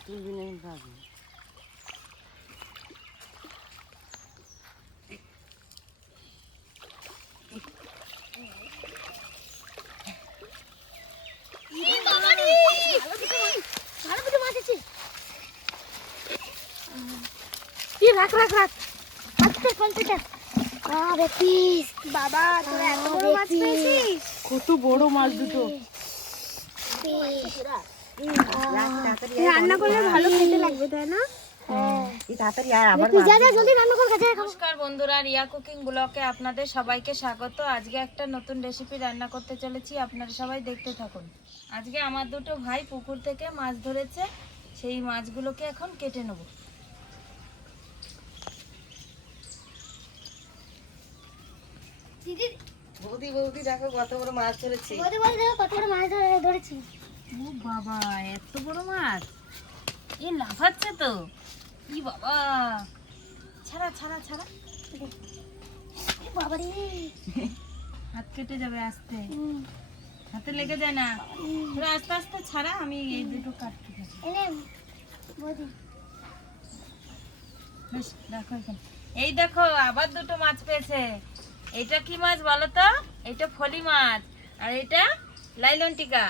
তিন দিন আছে এই রাখ রাখ রাখ আরে পিস বাবা তোরা এত বড় মাছ পেয়েছিস? কত বড় মাছ দুটো। রান্না করলে ভালো খেতে লাগবে তাই না? নমস্কার বন্ধুরা রিয়া কুকিং ব্লকে আপনাদের সবাইকে স্বাগত। আজকে একটা নতুন রেসিপি রান্না করতে চলেছি আপনারা সবাই দেখতে থাকুন। আজকে আমার দুটো ভাই পুকুর থেকে মাছ ধরেছে সেই মাছগুলোকে এখন কেটে নেব। বৌদি বৌদি দেখো কত বড় মাছ ধরেছি। বৌদি বলে দেখো কত বড় মাছ ধরে ধরেছি। ও বাবা এত বড় মাছ। এ লাফাচ্ছে তো। ই বাবা। ছাড়া ছাড়া ছাড়া। বাবা রে। হাত কেটে যাবে আস্তে। হাতে লেগে যায় না। আস্তে আস্তে ছাড়া আমি এই দুটো কাটতে বৌদি। বেশ দেখো এই দেখো আবার দুটো মাছ পেয়েছে। এটা কি মাছ বলো তো? এটা ফলি মাছ। আর এটা লাইলন টিকা।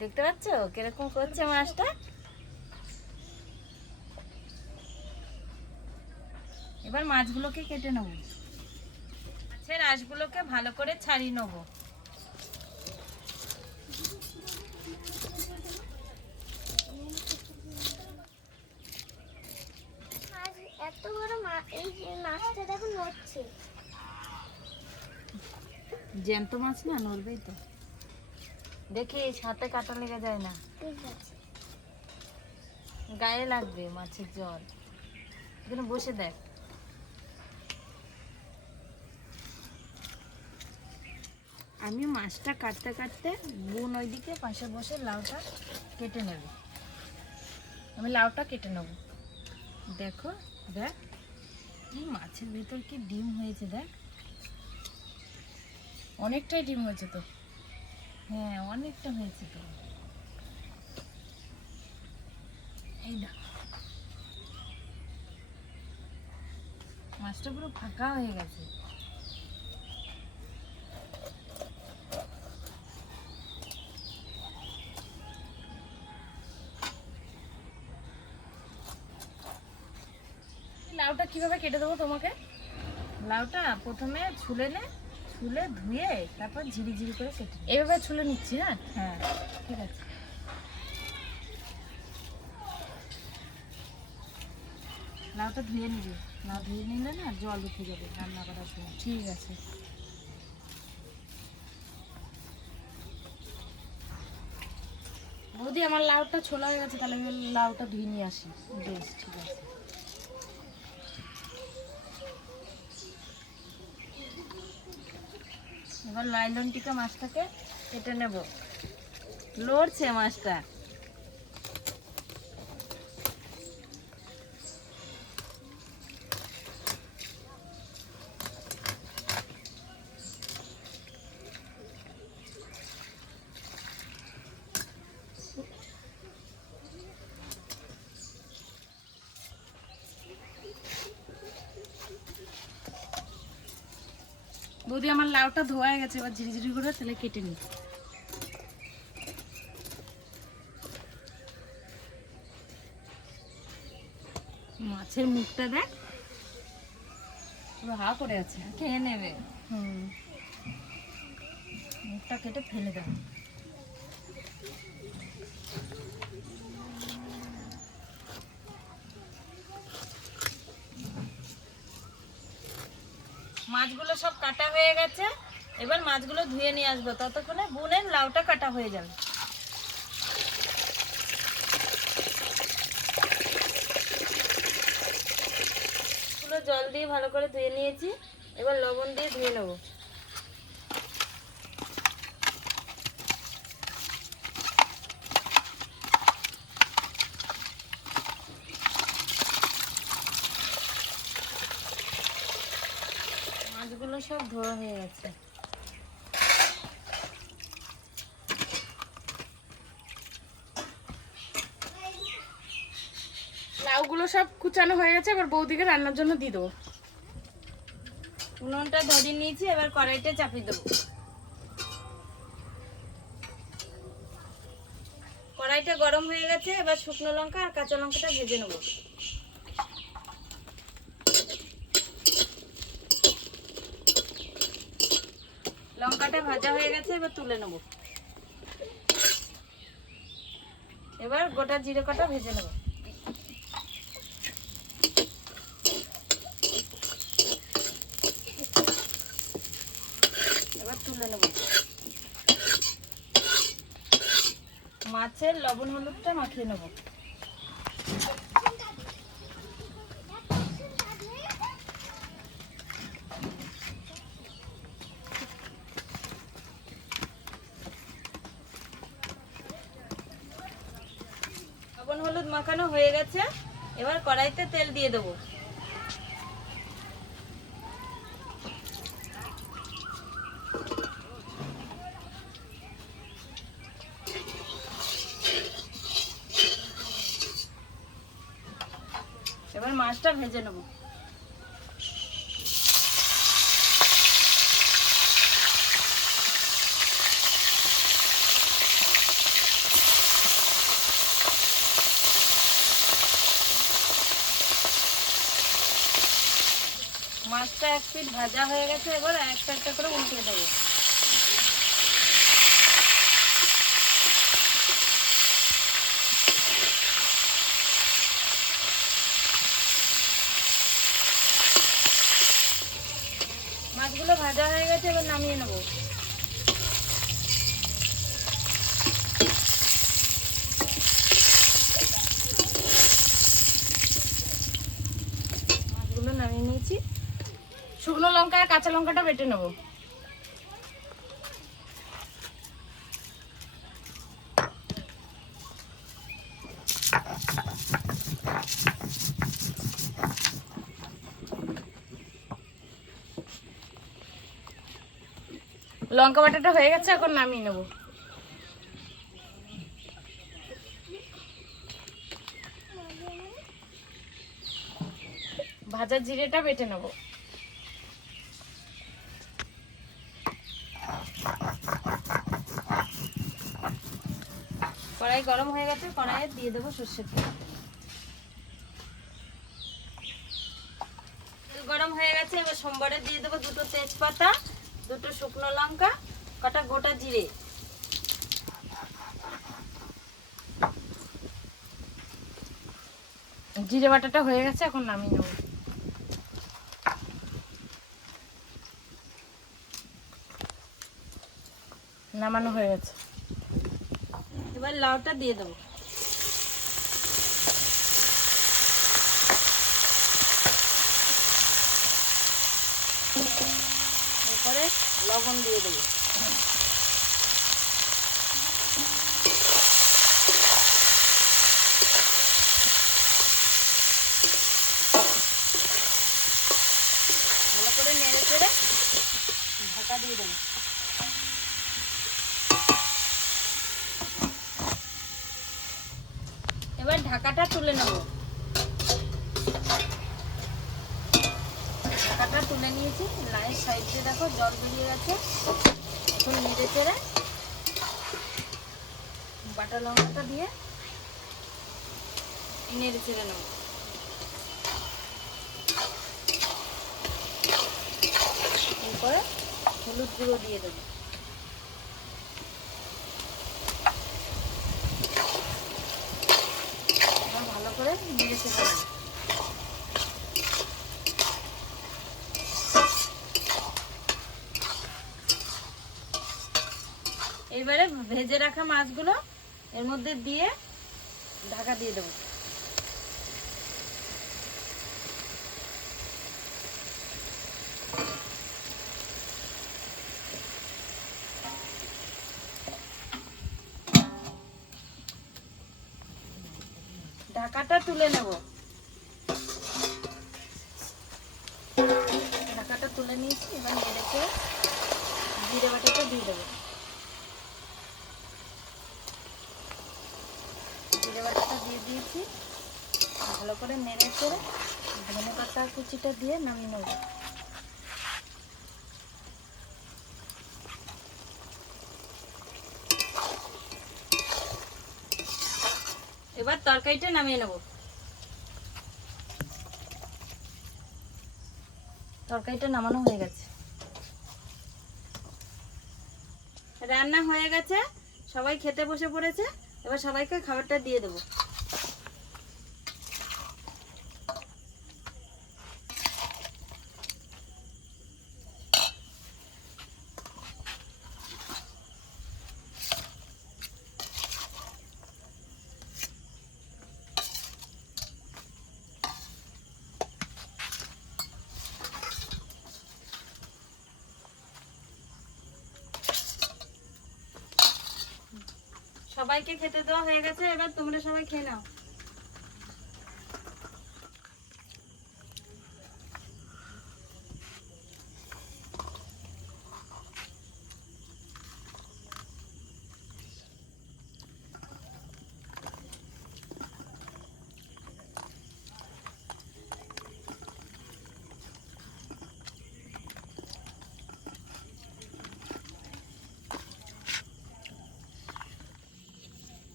দেখতে পাচ্ছ? কীরকম করছে মাছটা? এবার মাছগুলোকে কেটে নেব। মাছের আঁশগুলোকে ভালো করে ছাড়িয়ে নেব। আজ বড় মা এই মাছটা দেখো নড়ছে। জ্যান্ত মাছ না নড়বেই তো। দেখি হাতে কাটা লেগে যায় না। গায়ে লাগবে মাছের জল। এখানে বসে দেখ। আমি মাছটা কাটতে কাটতে বোন ওইদিকে পাশে বসে লাউটা কেটে নেবে। আমি লাউটা কেটে নেব। দেখো। দেখ, এই মাছের ভেতর কি ডিম হয়েছে দেখ। অনেকটাই ডিম হয়েছে তো। হ্যাঁ অনেকটা হয়েছে তো। এই না মাছটা পুরো ফাঁকা হয়ে গেছে লাউটা কীভাবে কেটে দেবো তোমাকে? লাউটা প্রথমে ছুলে নে ছুলে ধুয়ে তারপর ঝিরি ঝিরি করে কেটে এভাবে ছুলে নিচ্ছি হ্যাঁ? হ্যাঁ। ঠিক আছে। লাউটা ধুয়ে নিবি। না ধুয়ে নিলে না জল উঠে যাবে রান্না করার সময়। ঠিক আছে। বৌদি আমার লাউটা ছোলা হয়ে গেছে তাহলে লাউটা ধুয়ে নিয়ে আসি। বেশ ঠিক আছে। এবার লাইলন টিকা মাছটাকে কেটে নেব। লড়ছে মাছটা। বৌদি আমার লাউটা ধোয়া হয়ে গেছে এবার ঝিরিঝিরি করে তাহলে কেটে নি মাছের মুখটা দেখ। পুরো হা করে আছে খেয়ে নেবে। হুম। মুখটা কেটে ফেলে দেবে। মাছগুলো সব কাটা হয়ে গেছে। এবার মাছগুলো ধুয়ে নিয়ে আসব। ততক্ষণে বুনের লাউটা কাটা হয়ে যাবে। জল দিয়ে ভালো করে ধুয়ে নিয়েছি। এবার লবণ দিয়ে ধুয়ে নেব মাছগুলো সব ধোয়া হয়ে গেছে। লাউগুলো সব কুচানো হয়ে গেছে এবার বৌদিকে রান্নার জন্য দিয়ে দেবো। উনুনটা ধরিয়ে নিয়েছি এবার কড়াইটা চাপিয়ে দেবো। কড়াইটা গরম হয়ে গেছে এবার শুকনো লঙ্কা আর কাঁচা লঙ্কাটা ভেজে নেব। লঙ্কাটা ভাজা হয়ে গেছে, এবার তুলে নেব। এবার গোটা জিরে কটা ভেজে নেব। এবার তুলে নেব। মাছের লবণ হলুদটা মাখিয়ে নেব লবণ হলুদ মাখানো হয়ে গেছে। এবার কড়াইতে তেল দিয়ে দেবো। এবার মাছটা ভেজে নেব। মাছটা এক পিট ভাজা হয়ে গেছে, এবার একটা একটা করে উল্টে দেবো। মাছগুলো ভাজা হয়ে গেছে, এবার নামিয়ে নেব মাছগুলো নামিয়ে নিয়েছি শুকনো লঙ্কা আর কাঁচা লঙ্কাটা বেটে নেব। লঙ্কা বাটাটা হয়ে গেছে, এখন নামিয়ে নেব। ভাজা জিরেটা বেটে নেব। কড়াই গরম হয়ে গেছে, কড়াইয়ে দিয়ে দেবো সর্ষের তেল। গরম হয়ে গেছে, এবার সোমবারে দিয়ে দেবো দুটো তেজপাতা, দুটো শুকনো লঙ্কা, কটা গোটা জিরে। জিরে বাটাটা হয়ে গেছে, এখন নামিয়ে নেব। নামানো হয়ে গেছে। এবার লাউটা দিয়ে দেবো। এরপরে লবণ দিয়ে দেবো। ভালো করে নেড়ে চেড়ে ঢাকা দিয়ে দেবো এবার ঢাকাটা তুলে ঢাকাটা তুলে নিয়েছি। লাইট সাইড দিয়ে দেখো জল বেরিয়ে গেছে। এখন নেড়ে চেড়ে বাটা লঙ্কাটা দিয়ে নেড়ে চেড়ে নেব। হলুদ গুঁড়ো দিয়ে দেবো এবার ভালো করে নেড়ে এবারে ভেজে রাখা মাছগুলো এর মধ্যে দিয়ে ঢাকা দিয়ে দেবো। ঢাকাটা তুলে নেব। ঢাকাটা তুলে নিয়েছি, এবার মেরেকে জিরে বাটাটা দিয়ে দেবো। জিরে বাটাটা দিয়ে দিয়েছি, ভালো করে মেরে করে ধনে পাতা কুচিটা দিয়ে নামিয়ে নেব। এবার তরকারিটা নামিয়ে নেব। তরকারিটা নামানো হয়ে গেছে। রান্না হয়ে গেছে, সবাই খেতে বসে পড়েছে, এবার সবাইকে খাবারটা দিয়ে দেবো। সবাইকে খেতে দেওয়া হয়ে গেছে এবার তোমরা সবাই খেয়ে নাও।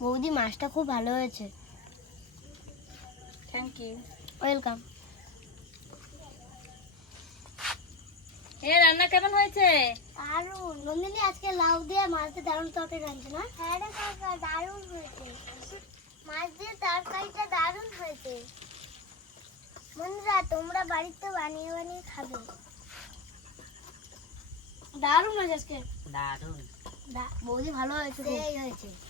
বৌদি মাছটা খুব ভালো হয়েছে। থ্যাংক ইউ ওয়েলকাম এ রান্না কেমন হয়েছে? দারুণ। নন্দিনী আজকে লাউ দিয়ে মাছ দিয়ে দারুণ তরকারি রাঁধছে না? হ্যাঁ রে কাকা দারুণ হয়েছে। মাছ দিয়ে তরকারিটা দারুণ হয়েছে। বন্ধুরা তোমরা বাড়িতে বানিয়ে বানিয়ে খাবে। দারুণ হয়েছে আজকে। দারুণ। দা- বৌদি ভালো হয়েছে সেই হয়েছে।